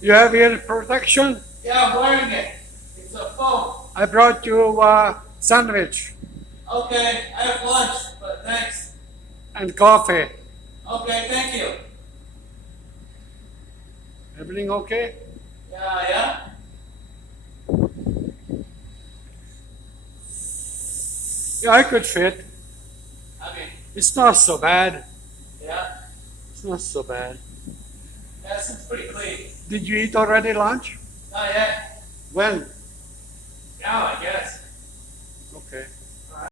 You have ear protection? Yeah, I'm wearing it. It's a foam. I brought you sandwich Okay, I have lunch, but thanks. and coffee. Okay, thank you. Everything okay? Yeah. Yeah, I could fit. I mean, It's not so bad. yeah. It's not so bad. That seems pretty clean. Did you eat already lunch? Not yet. When? Now, I guess.